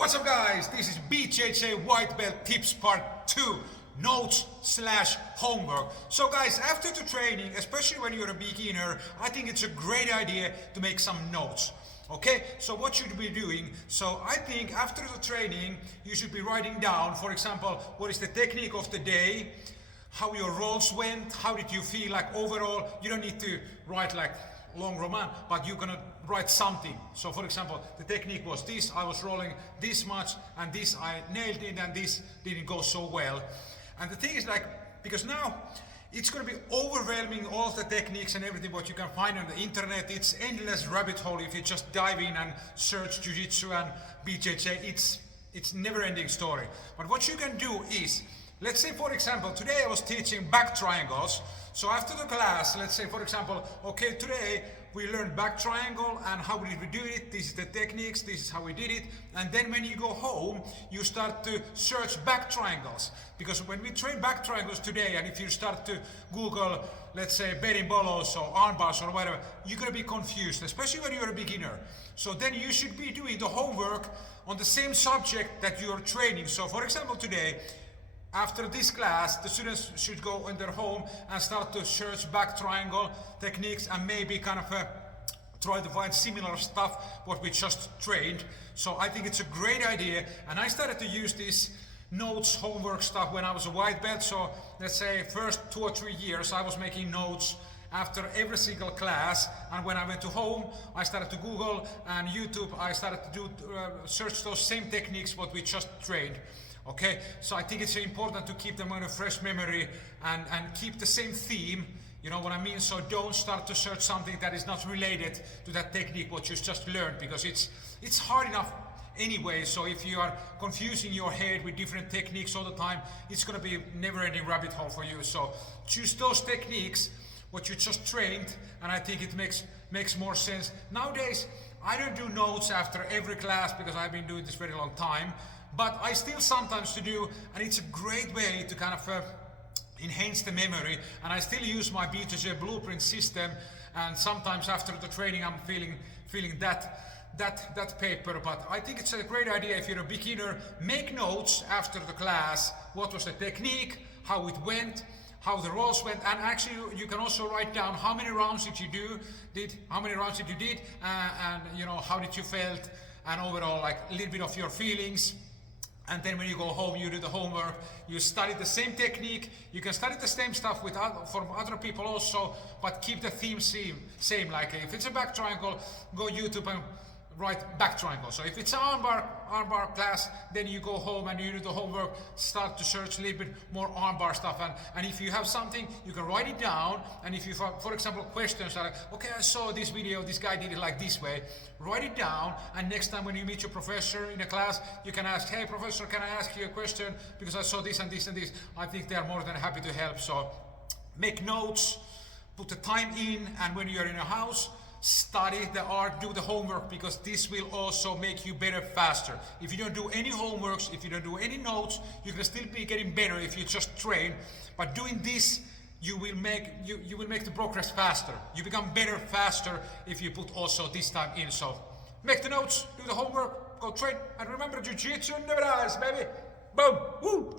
What's up guys, this is BJJ White Belt Tips Part 2, notes/homework. So guys, after the training, especially when you're a beginner, I think it's a great idea to make some notes. Okay, so what should we be doing? So I think after the training, you should be writing down, for example, what is the technique of the day, how your rolls went, how did you feel like overall. You don't need to write like long roman, but you're gonna write something. So for example, the technique was this, I was rolling this much, and this I nailed it, and this didn't go so well. And the thing is, like, because now it's going to be overwhelming, all the techniques and everything what you can find on the internet. It's endless rabbit hole if you just dive in and search Jiu-Jitsu and BJJ. It's never-ending story. But what you can do is, let's say for example, today I was teaching back triangles. So after the class, let's say for example, okay, today we learned back triangle and how did we do it, this is the techniques, this is how we did it. And then when you go home, you start to search back triangles. Because when we train back triangles today, and if you start to Google, let's say berimbolos or arm bars or whatever, you're gonna be confused, especially when you're a beginner. So then you should be doing the homework on the same subject that you're training. So for example, today, after this class, the students should go in their home and start to search back triangle techniques and maybe kind of try to find similar stuff what we just trained. So I think it's a great idea, and I started to use this notes homework stuff when I was a white belt. So let's say first 2 or 3 years I was making notes after every single class, and when I went to home I started to Google and YouTube, I started to do search those same techniques what we just trained. Okay, so I think it's important to keep them on a fresh memory and keep the same theme, you know what I mean? So don't start to search something that is not related to that technique what you just learned, because it's hard enough anyway. So if you are confusing your head with different techniques all the time, it's going to be a never-ending rabbit hole for you. So choose those techniques what you just trained, and I think it makes more sense. Nowadays, I don't do notes after every class because I've been doing this very long time. But I still sometimes do, and it's a great way to kind of enhance the memory. And I still use my BJJ blueprint system, and sometimes after the training I'm feeling that paper. But I think it's a great idea if you're a beginner, make notes after the class. What was the technique, how it went, how the rolls went, and actually you can also write down how many rounds did you do, and you know, how did you felt, and overall like a little bit of your feelings. And then when you go home, you do the homework, you study the same technique. You can study the same stuff from other people also, but keep the theme same. Like if it's a back triangle, go YouTube and write back triangle. So if it's an armbar class, then you go home and you do the homework, start to search a little bit more armbar stuff. And if you have something, you can write it down. And if you, for example, questions are like, okay, I saw this video, this guy did it like this way, write it down. And next time when you meet your professor in a class, you can ask, hey professor, can I ask you a question? Because I saw this and this and this. I think they are more than happy to help. So make notes, put the time in, and when you're in a house, study the art, do the homework, because this will also make you better faster. If you don't do any homeworks, if you don't do any notes, you can still be getting better if you just train. But doing this, you will make the progress faster. You become better faster if you put also this time in. So make the notes, do the homework, go train, and remember, Jiu-Jitsu never dies, baby. Boom, woo.